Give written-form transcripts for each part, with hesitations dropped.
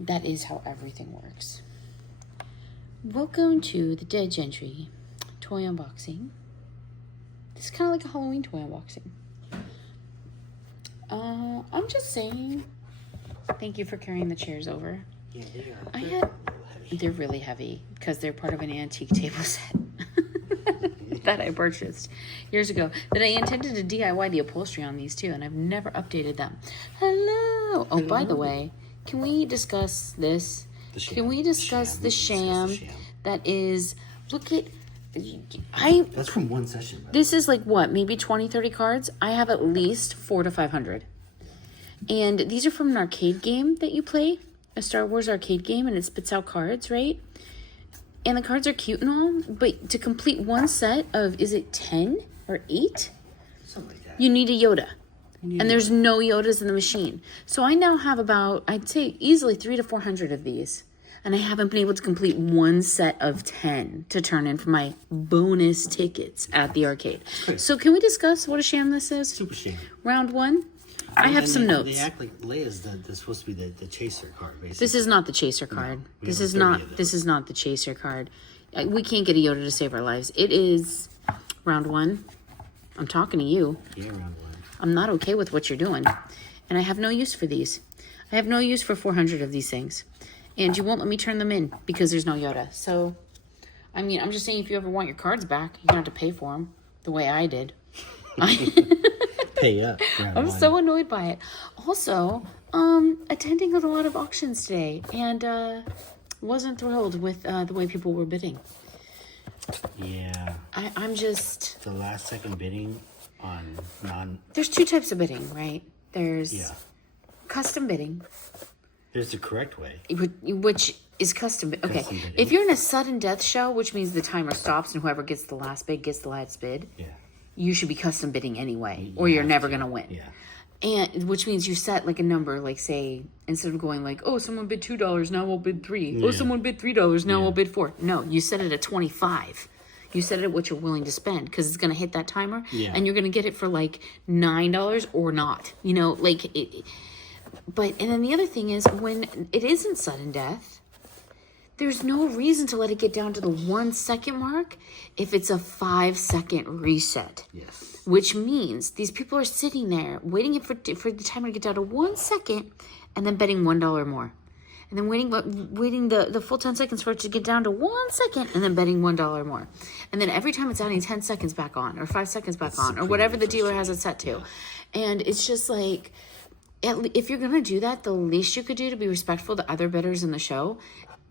that is how everything works. Welcome to the Dead Gentry toy unboxing. This is kind of like a Halloween toy unboxing. I'm just saying, thank you for carrying the chairs over. Yeah, they are. They're really heavy because they're part of an antique table set that I purchased years ago. That I intended to DIY the upholstery on these too, and I've never updated them. Hello. Oh, by the way, can we discuss this? Can we discuss the sham that is? Look at. That's from one session. This is like what, maybe 20, 30 cards? I have at least 400 to 500. And these are from an arcade game that you play, a Star Wars arcade game, and it spits out cards, right? And the cards are cute and all, but to complete one set of, is it 10 or 8? Something like that. You need a Yoda. And there's no Yodas in the machine. So I now have about, I'd say easily 300 to 400 of these. And I haven't been able to complete one set of 10 to turn in for my bonus tickets at the arcade. Okay. So can we discuss what a sham this is? Super sham. Round one. I have some notes. They act like Leia's supposed to be the chaser card, basically. This is not the chaser card. No, this is not the chaser card. We can't get a Yoda to save our lives. It is round one. I'm talking to you. Yeah, round one. I'm not okay with what you're doing. And I have no use for these. I have no use for 400 of these things. And you won't let me turn them in because there's no Yoda. So, I mean, I'm just saying if you ever want your cards back, you're going to have to pay for them the way I did. Pay up. I'm so annoyed by it. Also, attending with a lot of auctions today and wasn't thrilled with the way people were bidding. Yeah. I'm just... The last second bidding on non... There's two types of bidding, right? There's custom bidding. There's the correct way. Which is custom. Okay, if you're in a sudden death show, which means the timer stops and whoever gets the last bid gets the last bid, you should be custom bidding anyway, or you're never going to win. Yeah. And which means you set like a number, like say, instead of going like, oh, someone bid $2, now we'll bid $3. Oh, someone bid $3, now we'll bid $4. No, you set it at 25. You set it at what you're willing to spend because it's going to hit that timer and you're going to get it for like $9 or not. You know, like it. But, and then the other thing is when it isn't sudden death, there's no reason to let it get down to the 1 second mark if it's a 5-second reset. Yes. Which means these people are sitting there waiting for the timer to get down to 1 second and then betting $1 more. And then waiting the full 10 seconds for it to get down to 1 second and then betting $1 more. And then every time it's adding 10 seconds back on or 5 seconds back on or whatever the dealer has it set to. And it's just like... If you're going to do that, the least you could do to be respectful to other bidders in the show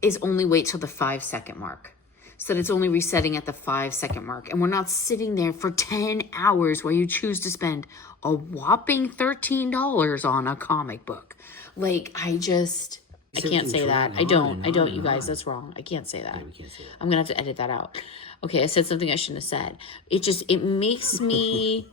is only wait till the 5-second mark. So that it's only resetting at the 5-second mark. And we're not sitting there for 10 hours where you choose to spend a whopping $13 on a comic book. Like, I can't say that. I don't, you guys. That's wrong. I can't say that. Yeah, we can't say that. I'm going to have to edit that out. Okay, I said something I shouldn't have said. It makes me...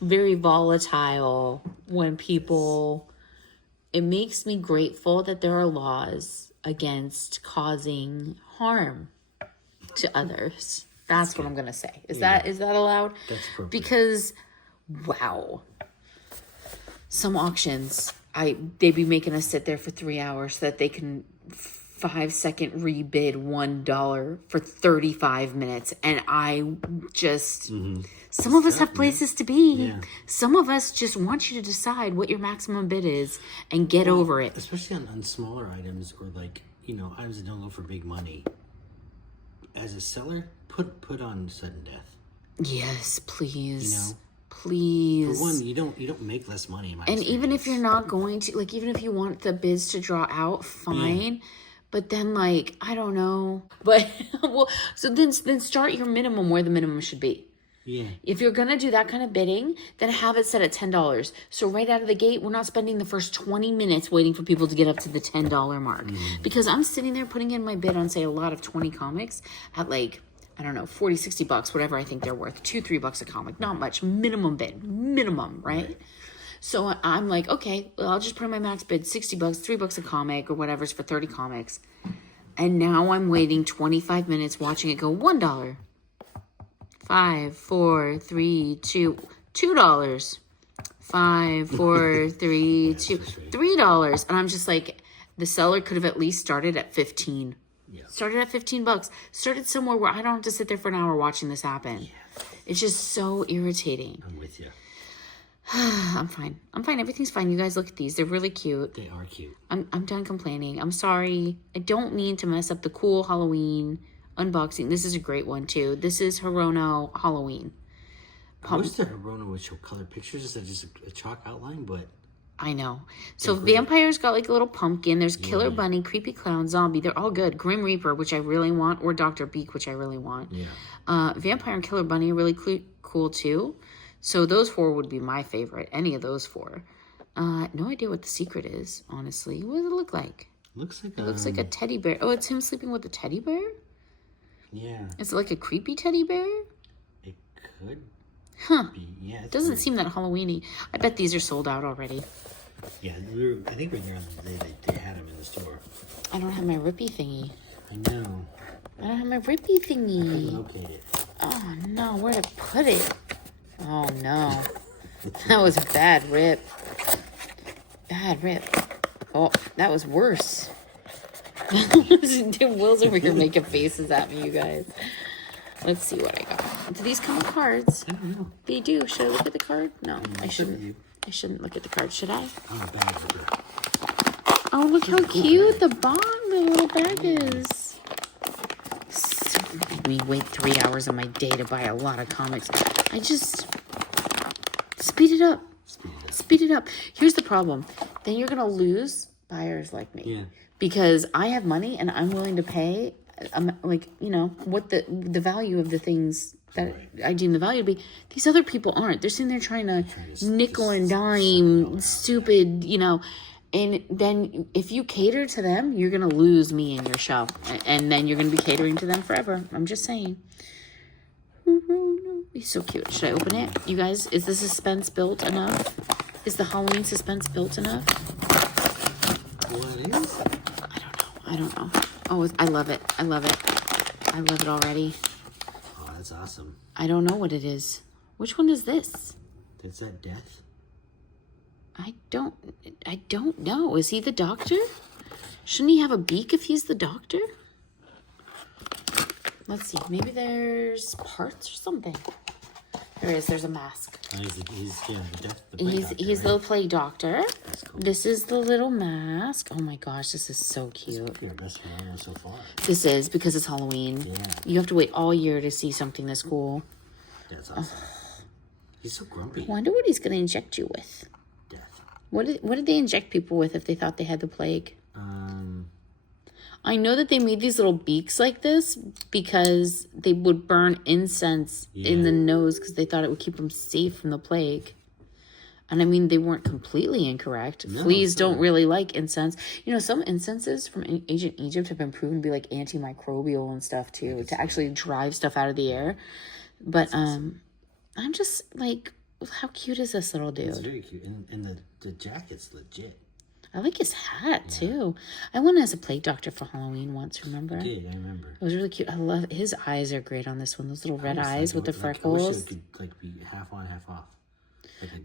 very volatile when it makes me grateful that there are laws against causing harm to others. That's what I'm going to say. Is that allowed? That's appropriate. Because, wow. Some auctions, they be making us sit there for 3 hours so that they can 5-second rebid $1 for 35 minutes. And I just... Some of us have places to be. Yeah. Some of us just want you to decide what your maximum bid is and get over it. Especially on smaller items or like, items that don't go for big money. As a seller, put on sudden death. Yes, please. Please. For one, you don't make less money in my And experience. even if you're not going to, like, even if you want the bids to draw out, fine. Yeah. But then, like, I don't know. But, well, so then start your minimum where the minimum should be. Yeah. If you're going to do that kind of bidding, then have it set at $10. So right out of the gate, we're not spending the first 20 minutes waiting for people to get up to the $10 mark. Because I'm sitting there putting in my bid on, say, a lot of 20 comics at like, I don't know, $40, $60, whatever I think they're worth. $2-3 a comic. Not much. Minimum bid. Minimum, right? So I'm like, okay, well, I'll just put in my max bid, $60, $3 a comic or whatever's for 30 comics. And now I'm waiting 25 minutes watching it go $1. 5, 4, 3, 2, $2. 5, 4, 3, 2, $3. And I'm just like, The seller could have at least started at 15. Yeah. Started at $15. Started somewhere where I don't have to sit there for an hour watching this happen. Yeah. It's just so irritating. I'm with you. I'm fine. Everything's fine. You guys look at these. They're really cute. They are cute. I'm done complaining. I'm sorry. I don't mean to mess up the cool Halloween unboxing. This is a great one too. This is Hirono Halloween. I wish the Hirono would show color pictures instead of just a chalk outline, but I know. So Vampire's got like a little pumpkin. There's Killer Yeah. Bunny, Creepy Clown, Zombie. They're all good. Grim Reaper, which I really want, or Dr. Beak, which I really want. yeah. Vampire and Killer Bunny are really cool too. So those 4 would be my favorite. Any of those 4. No idea what the secret is, honestly. What does it look like? Looks Like a teddy bear. Oh, it's him sleeping with a teddy bear? Yeah. Is it like a creepy teddy bear? It could Huh. be. Yeah. It doesn't seem that Halloween-y. I bet these are sold out already. Yeah, I think we were there on the day they had them in the store. I don't have my rippy thingy. I know. I don't have my rippy I thingy. couldn't locate it. Oh no, where'd I put it? Oh no. That was a bad rip. Bad rip. Oh, that was worse. Will's over here making faces at me, you guys. Let's see what I got. Do these come with cards? I don't know. They do. Should I look at the card? No, I shouldn't. I shouldn't look at the card, should I? Oh, bag ripper. Oh, look how cute the little bag is. So, made me wait 3 hours of my day to buy a lot of comics. I just speed it up. Speed it up. Here's the problem. Then you're gonna lose buyers like me. Yeah. Because I have money and I'm willing to pay, like, you know, what the value of the things that I deem the value to be. These other people aren't. They're sitting there trying to nickel and dime, stupid, you know. And then if you cater to them, you're going to lose me in your show. And then you're going to be catering to them forever. I'm just saying. He's so cute. Should I open it? You guys, is the suspense built enough? Is the Halloween suspense built enough? What is? I don't know. Oh, I love it. I love it. I love it already. Oh, that's awesome. I don't know what it is. Which one is this? Is that death? I don't know. Is he the doctor? Shouldn't he have a beak if he's the doctor? Let's see. Maybe there's parts or something. There is. There's a mask. He's the death. He's the plague doctor. Cool. This is the little mask. Oh my gosh, this is so cute. This is our best one so far. This is because it's Halloween. Yeah. You have to wait all year to see something this cool. That's awesome. He's so grumpy. I wonder what he's going to inject you with. Death. What did they inject people with if they thought they had the plague? I know that they made these little beaks like this because they would burn incense in the nose because they thought it would keep them safe from the plague. And I mean, they weren't completely incorrect. No, fleas don't really like incense. You know, some incenses from ancient Egypt have been proven to be like antimicrobial and stuff too, to actually drive stuff out of the air. But I'm just like, how cute is this little dude? It's very cute. And the jacket's legit. I like his hat too. I went as a plague doctor for Halloween once, remember? You did, I remember. It was really cute. I love his eyes are great on this one. Those little red eyes with the freckles. I wish it could like be half on, half off.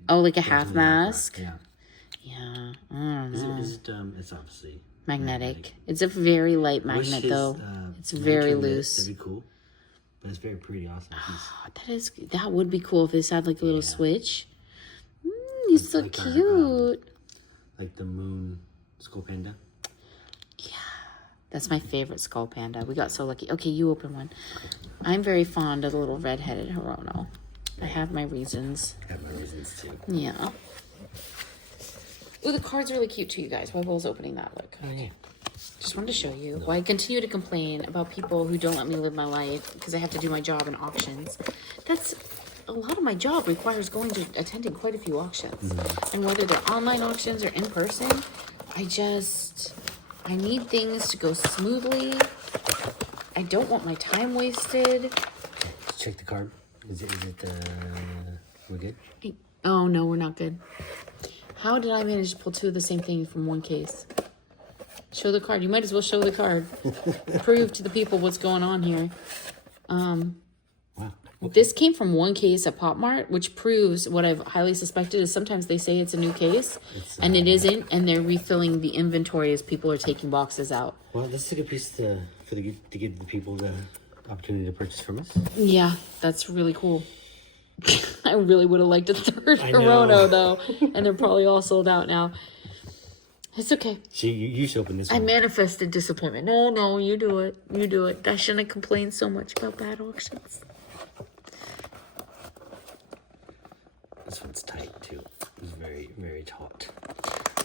Like a half mask? Yeah. Yeah. I don't know. Is it it's obviously magnetic. It's a very light magnet though. It's very loose. That'd be cool. But it's very pretty awesome. That would be cool if this had like a little switch. He's so like cute. Like the moon skull panda. Yeah. That's my favorite skull panda. We got so lucky. Okay, you open one. I'm very fond of the little red-headed Hirono. I have my reasons. I have my reasons too. Yeah. Ooh, the card's really cute too, you guys. While Will's opening that, look. Oh, yeah. Just wanted to show you why I continue to complain about people who don't let me live my life because I have to do my job in auctions. That's a lot of my job requires attending quite a few auctions. And whether they're online auctions or in person, I need things to go smoothly. I don't want my time wasted. Let's check the card. Is it we're good? Oh no, we're not good. How did I manage to pull two of the same thing from one case? Show the card. You might as well show the card. Prove to the people what's going on here. Wow. This came from one case at Pop Mart, which proves what I've highly suspected is sometimes they say it's a new case, and it isn't, and they're refilling the inventory as people are taking boxes out. Well, this is a good piece to give the people the opportunity to purchase from us. Yeah, that's really cool. I really would have liked a third Hirono, though, and they're probably all sold out now. It's okay. You should open this one. I manifested disappointment. No, you do it. You do it. I shouldn't have complained so much about bad auctions. This one's tight, too. It's very, very taut.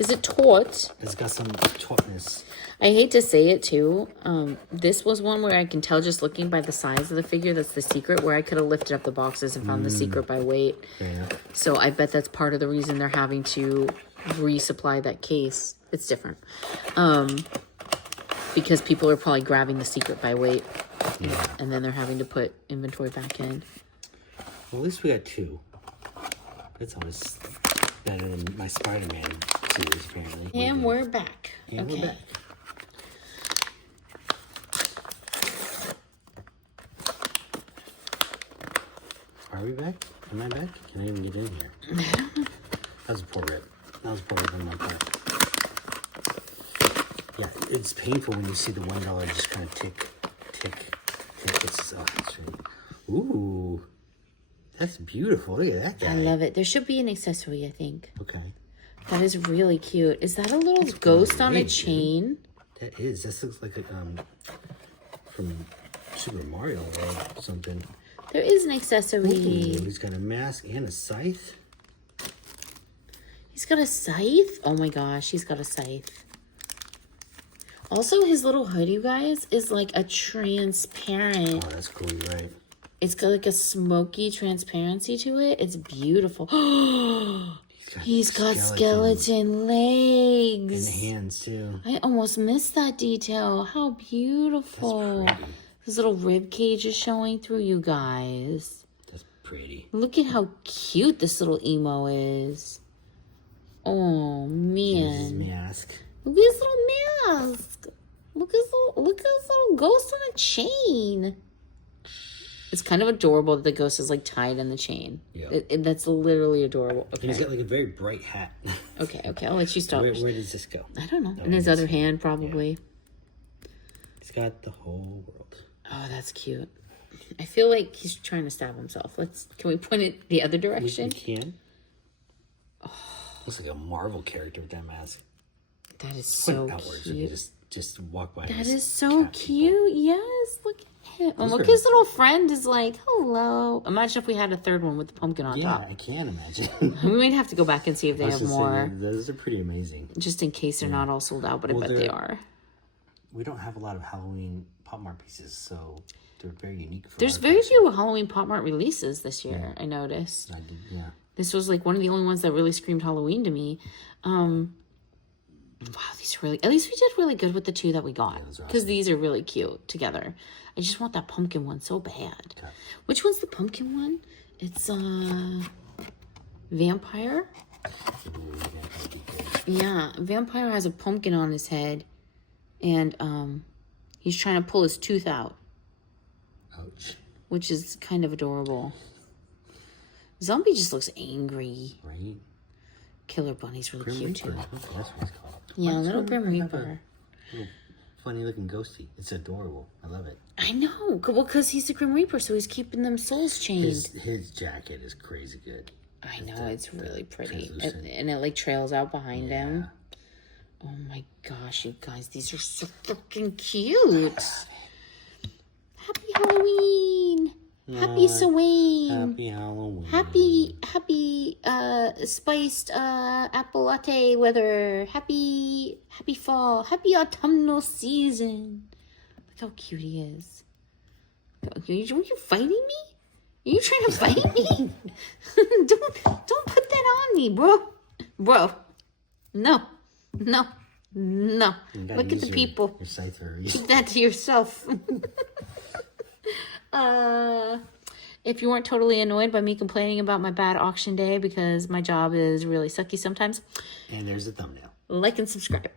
Is it taut? It's got some tautness. I hate to say it, too. This was one where I can tell just looking by the size of the figure, that's the secret, where I could have lifted up the boxes and found the secret by weight. Yeah. So I bet that's part of the reason they're having to resupply that case. It's different. Because people are probably grabbing the secret by weight. Yeah. And then they're having to put inventory back in. Well, at least we got 2. That's always better than my Spider-Man series, apparently. And we're back. And we're back. Are we back? Am I back? Can I even get in here? That was a poor rip. That was poor rip on my part. Yeah, it's painful when you see the $1 just kind of tick. It's, that's right. Ooh. That's beautiful. Look at that guy. I love it. There should be an accessory, I think. Okay. That is really cute. Is that a little ghost on a chain? That is. This looks like a, from Super Mario or something. There is an accessory. Ooh, he's got a mask and a scythe. He's got a scythe? Oh my gosh, he's got a scythe. Also, his little hood, you guys, is like a transparent. Oh, that's cool. You're right. It's got like a smoky transparency to it. It's beautiful. He's got skeleton legs. And hands, too. I almost missed that detail. How beautiful. That's pretty. His little rib cage is showing through, you guys. That's pretty. Look at how cute this little emo is. Oh, man. His mask. Look at his little mask. Look at his little ghost on a chain. It's kind of adorable that the ghost is like tied in the chain. Yeah. That's literally adorable. Okay. And he's got like a very bright hat. Okay, I'll let you stop. Where does this go? I don't know. In his other hand, probably. Yeah. He's got the whole world. Oh, that's cute. I feel like he's trying to stab himself. Can we point it the other direction? We can. Oh. Looks like a Marvel character with that mask. That is so outwards, cute. So just walk by. That is so cute. Yes, look at him. Oh, look, his little friend is like, hello. Imagine if we had a third one with the pumpkin on top. Yeah, I can imagine. We might have to go back and see if they have more. Those are pretty amazing. Just in case they're not all sold out, but I bet they are. We don't have a lot of Halloween Pop Mart pieces, so they're very unique. There's very few Halloween Pop Mart releases this year, I noticed. I did, yeah. This was like one of the only ones that really screamed Halloween to me. Wow, these are really... At least we did really good with the 2 that we got. Because these are really cute together. I just want that pumpkin one so bad. Okay. Which one's the pumpkin one? It's, Vampire? Yeah, Vampire has a pumpkin on his head. And, he's trying to pull his tooth out. Ouch. Which is kind of adorable. Zombie just looks angry. Right? Killer Bunny's really Grim cute, Reaper. too. That's what it's called. Yeah, little Grim Reaper. Little funny looking ghosty. It's adorable. I love it. I know. Well, because he's a Grim Reaper, so he's keeping them souls chained. His jacket is crazy good. I know, it's really pretty. And it like trails out behind him. Oh my gosh, you guys, these are so freaking cute. Happy Halloween. Happy Samhain. Happy Halloween. Happy spiced apple latte weather. Happy fall. Happy autumnal season. Look how cute he is. Are you fighting me? Are you trying to fight me? Don't put that on me, bro. No. Look at the people. Keep that to yourself. If you weren't totally annoyed by me complaining about my bad auction day because my job is really sucky sometimes. And there's a thumbnail. Like and subscribe.